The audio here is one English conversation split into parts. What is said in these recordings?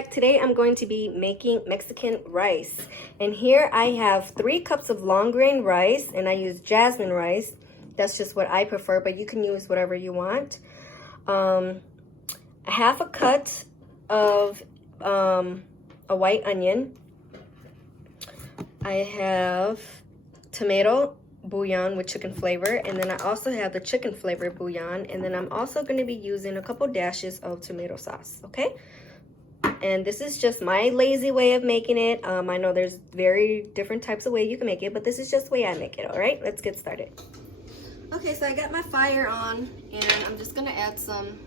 back. Today I'm going to be making Mexican rice. And here I have 3 cups of long grain rice, and I use jasmine rice. That's just what I prefer, but you can use whatever you want. Half a cut of a white onion. I have tomato bouillon with chicken flavor, and then I also have the chicken flavor bouillon, and then I'm also going to be using a couple dashes of tomato sauce. Okay, and this is just my lazy way of making it. I know there's very different types of way you can make it, but this is just the way I make it. All right, let's get started. Okay, so I got my fire on, and I'm just gonna add some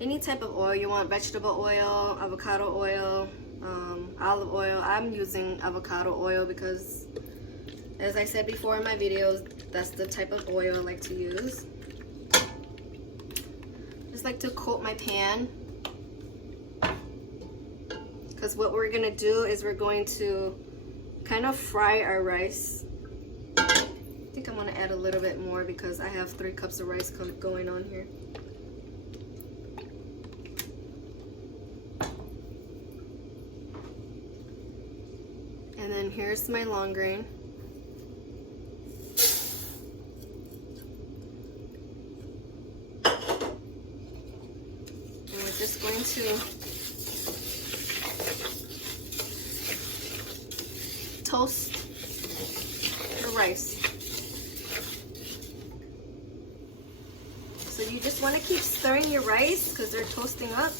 any type of oil you want: vegetable oil, avocado oil, olive oil. I'm using avocado oil because, as I said before in my videos, that's the type of oil I like to use. Just like to coat my pan, because what we're gonna do is we're going to kind of fry our rice. I think I'm gonna add a little bit more because I have 3 cups of rice going on here. And then here's my long grain. And we're just going to toast the rice. So you just want to keep stirring your rice because they're toasting up.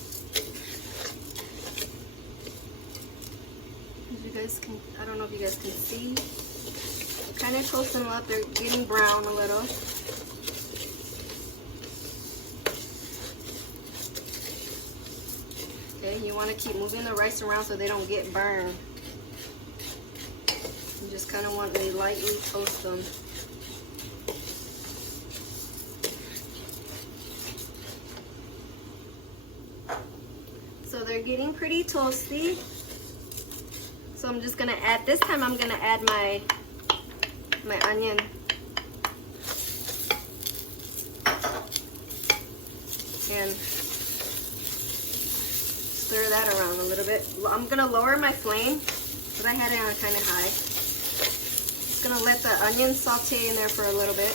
You guys can, I don't know if you guys can see, kind of toasting them up. They're getting brown a little. Okay, you want to keep moving the rice around so they don't get burned. You just kind of want to lightly toast them. So they're getting pretty toasty. So I'm just gonna add, this time I'm gonna add my onion. And stir that around a little bit. I'm gonna lower my flame because I had it on kind of high. Just gonna let the onion saute in there for a little bit.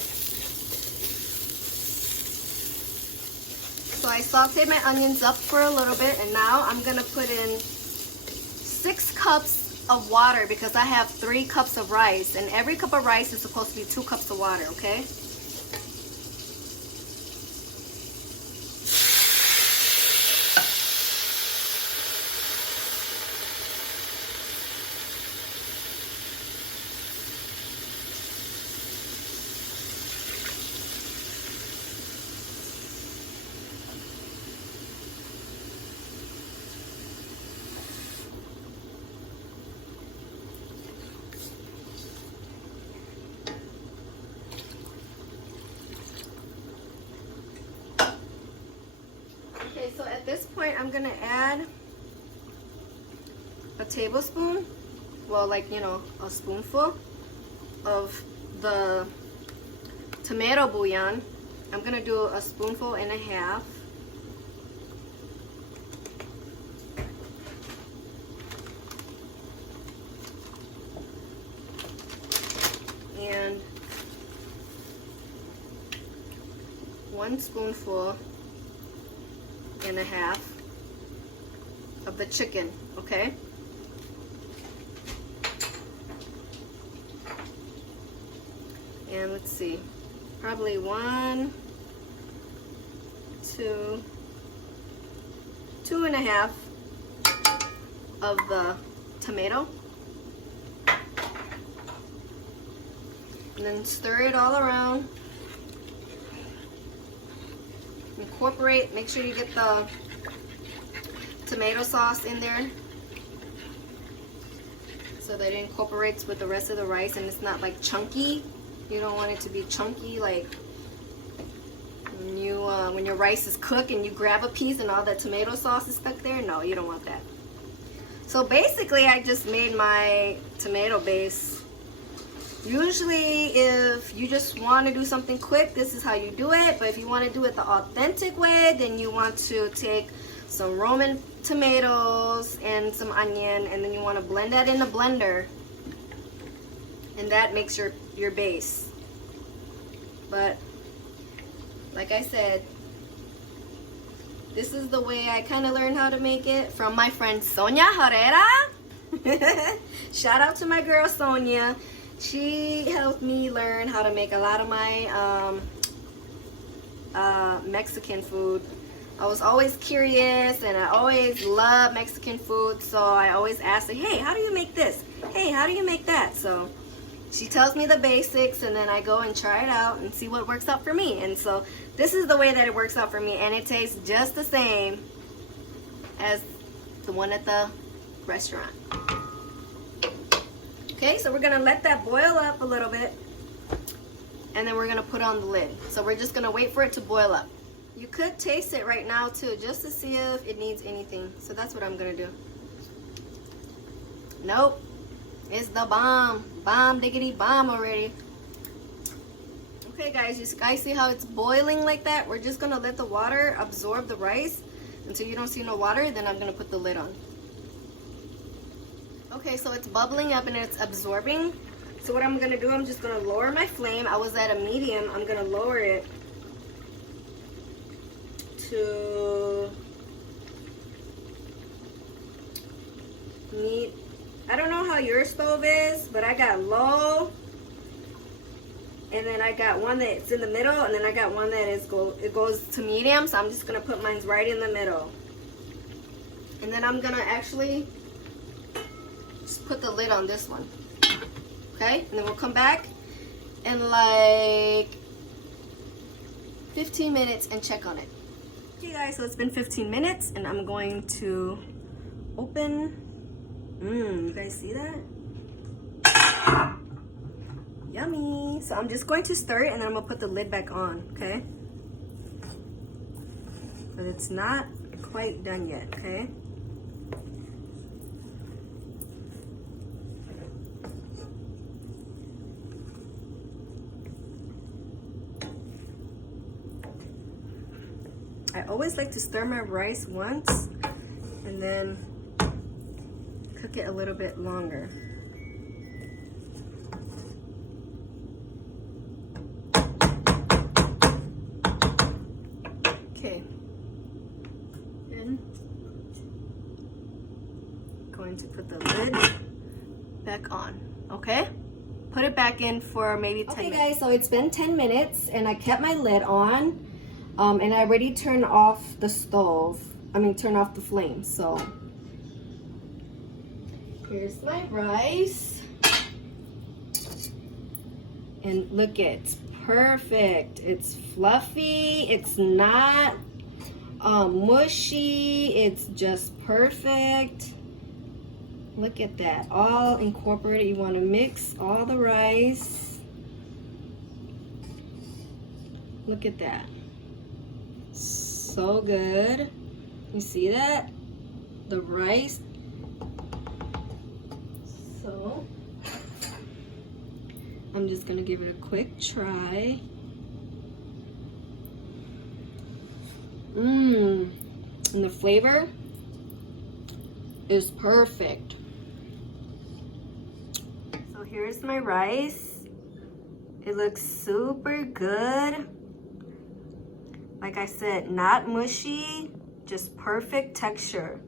So I sauteed my onions up for a little bit, and now I'm gonna put in 6 cups of water because I have 3 cups of rice, and every cup of rice is supposed to be 2 cups of water, okay? Okay, so at this point I'm gonna add a tablespoon, well, like, you know, a spoonful of the tomato bouillon. I'm gonna do a spoonful and a half. And 1 spoonful and a half of the chicken, okay? And let's see, probably 1, 2, 2 and a half of the tomato. And then stir it all around. Incorporate, make sure you get the tomato sauce in there so that it incorporates with the rest of the rice and it's not like chunky. You don't want it to be chunky, like when your rice is cooked and you grab a piece and all that tomato sauce is stuck there. No, you don't want that. So basically I just made my tomato base. Usually if you just want to do something quick, this is how you do it. But if you want to do it the authentic way, then you want to take some Roman tomatoes and some onion, and then you want to blend that in the blender, and that makes your base. But like I said, this is the way I kind of learned how to make it from my friend Sonia Herrera. Shout out to my girl Sonia. She helped me learn how to make a lot of my Mexican food. I was always curious, and I always loved Mexican food, so I always asked her, hey, how do you make this? Hey, how do you make that? So she tells me the basics, and then I go and try it out and see what works out for me. And so this is the way that it works out for me, and it tastes just the same as the one at the restaurant. Okay, so we're gonna let that boil up a little bit, and then we're gonna put on the lid. So we're just gonna wait for it to boil up. You could taste it right now too, just to see if it needs anything. So that's what I'm gonna do. Nope. It's the bomb. Bomb diggity bomb already. Okay guys, you guys see how it's boiling like that? We're just gonna let the water absorb the rice until you don't see no water, then I'm gonna put the lid on. Okay, so it's bubbling up and it's absorbing. So what I'm gonna do, I'm just gonna lower my flame. I was at a medium, I'm gonna lower it to I don't know how your stove is, but I got low, and then I got one that's in the middle, and then I got one that is it goes to medium. So I'm just gonna put mine right in the middle, and then I'm gonna actually just put the lid on this one. Okay, and then we'll come back in like 15 minutes and check on it. Okay guys, so it's been 15 minutes, and I'm going to open. You guys see that? Yummy. So I'm just going to stir it, and then I'm gonna put the lid back on, okay? But it's not quite done yet, okay? I always like to stir my rice once and then cook it a little bit longer. Okay. Then going to put the lid back on, okay? Put it back in for maybe 10 minutes. Okay guys, so it's been 10 minutes and I kept my lid on. And I already turned off the stove. Turn off the flame. So here's my rice. And look, it's perfect. It's fluffy. It's not mushy. It's just perfect. Look at that. All incorporated. You want to mix all the rice. Look at that. So good. You see that? The rice. So I'm just gonna give it a quick try. And the flavor is perfect. So here's my rice. It looks super good. Like I said, not mushy, just perfect texture.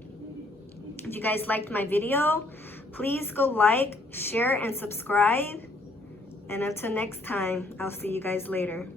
If you guys liked my video, please go like, share, and subscribe. And until next time, I'll see you guys later.